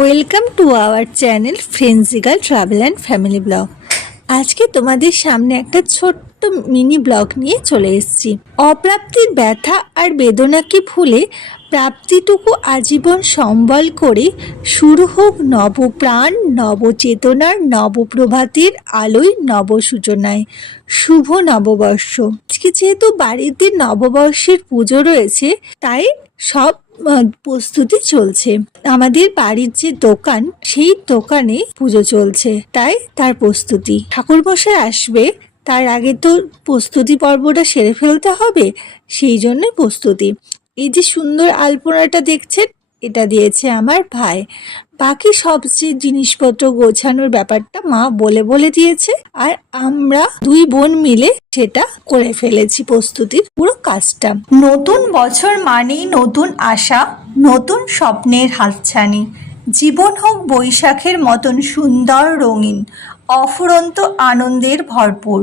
Welcome to our channel ফ্রেন্ডজিগাল travel and family blog. আজকে তোমাদের সামনে একটা ছোট্ট মিনি ব্লগ নিয়ে চলে এসেছি। অপ্রাপ্তির ব্যথা আর বেদনাকে ভুলে প্রাপ্তিটুকু আজীবন সম্বল করে শুরু হোক নবপ্রাণ, নবচেতনার, নবপ্রভাতের আলোয়, নবসূচনায়। শুভ নববর্ষ। আজকে যেহেতু বাড়িতে নববর্ষের পুজো রয়েছে, তাই সব প্রস্তুতি চলছে। আমাদের বাড়ির যে দোকান, সেই দোকানে পুজো চলছে, তাই তার প্রস্তুতি। ঠাকুরমশাই আসবে, তার আগে তো প্রস্তুতি পর্বটা সেরে ফেলতে হবে, সেই জন্য প্রস্তুতি। এই যে সুন্দর আলপনাটা দেখছেন, এটা দিয়েছে আমার ভাই। বাকি সব যে জিনিসপত্র গোছানোর ব্যাপারটা মা বলে বলে দিয়েছে, আর আমরা দুই বোন মিলে সেটা করে ফেলেছি, প্রস্তুতির পুরো কাজটা। নতুন বছর মানেই নতুন আশা, নতুন স্বপ্নের হাতছানি। জীবন হোক বৈশাখের মতন সুন্দর, রঙিন, অফুরন্ত আনন্দের ভরপুর।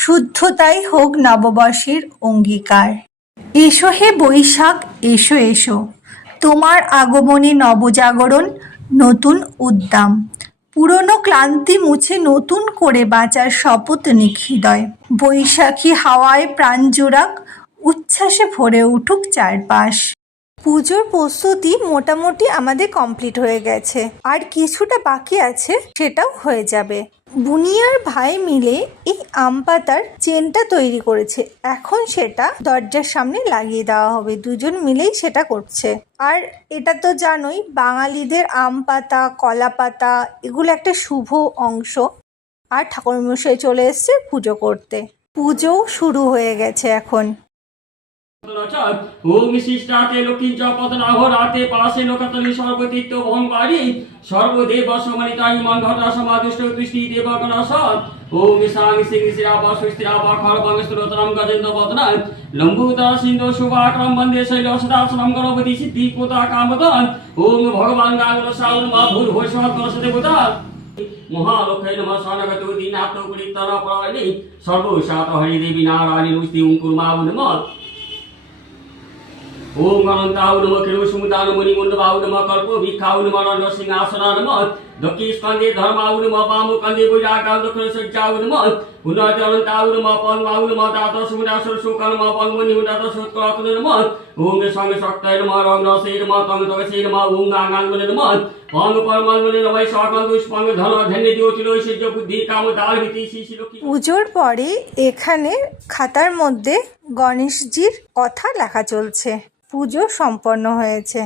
শুদ্ধতাই হোক নববর্ষের অঙ্গীকার। এসো হে বৈশাখ, এসো এসো, তোমার আগমনে নবজাগরণ, নতুন উদ্দাম। পুরনো ক্লান্তি মুছে নতুন করে বাঁচার শপথ নিক হৃদয়। বৈশাখী হাওয়ায় প্রাণ জোড়াক, উচ্ছ্বাসে ভরে উঠুক চারপাশ। পুজোর প্রস্তুতি মোটামুটি আমাদের কমপ্লিট হয়ে গেছে, আর কিছুটা বাকি আছে, সেটাও হয়ে যাবে। বুনিয়ার ভাই মিলে এই আম পাতার চেনটা তৈরি করেছে, এখন সেটা দরজার সামনে লাগিয়ে দেওয়া হবে। দুজন মিলেই সেটা করছে। আর এটা তো জানোই, বাঙালিদের আম পাতা, কলা পাতা, এগুলো একটা শুভ অংশ। আর ঠাকুরমশাই চলে এসছে পুজো করতে। পুজোও শুরু হয়ে গেছে এখন। ওম শিষ্টাতে লক্ষ্মীঞ্চ পতনাহরাতে পাশে লোকতলি সর্বতীর্থ ভঙ্গারি সর্বদেব সমানিতাই মান ঘটা সমাদুষ্ট তুষ্টি দেবগণাসৎ। ওম সাং সিং শিরাবা সুস্থিরাবা খড়বংস্তরতরম গজেন্দ্র বদনা লম্বুতা সিন্ধু শুভাক্রম বন্দে শৈলসদাসনম গণপতি সিদ্ধি পোতা কামদন। ওম ভগবান গাঙ্গ সাউন মা ভূর ভৈষৎ গণসদেবতা মহালক্ষ্মী নমঃ স্বর্ণগত দীনাথ পরিত্রাণ প্রণি সর্বশাত হরি দেবী নারায়ণী রুস্তি কুর্মাউ নমঃ। ওম অনন্তাউ নমঃ ক্ষীরসমুদায় মণিমণ্ডবাউ নমঃ কল্প ভিক্ষাউ নমঃ নরসিংহাসনা নমঃ দক্ষিণ স্কন্ধে ধর্মাউ নমঃ বাম কন্ধে বৈরাগ্যাউ দক্ষিণ সজ্জাউ নমঃ পুনঃ অনন্তাউ নমঃ পদ্মাউ নমঃ দ্বাদশ মুদাসর শুক্ল নমঃ পদ্মনি মুদাদশ উৎকলক নমঃ ওম সঙ্গে শক্তায় নমঃ রং রসে নমঃ তং তগসে নমঃ ওম গাঙ্গাঙ্গনে নমঃ পং পরমাঙ্গনে নমঃ সকন্দুষ পং ধন ধন্যে জ্যোতির ঐশ্বর্য বুদ্ধি কাম দাল ভীতি শ্রী লক্ষ্মী। পুজোর পরে এখানে খাতার মধ্যে গণেশজির কথা লেখা চলছে। পুজো সম্পন্ন হয়েছে।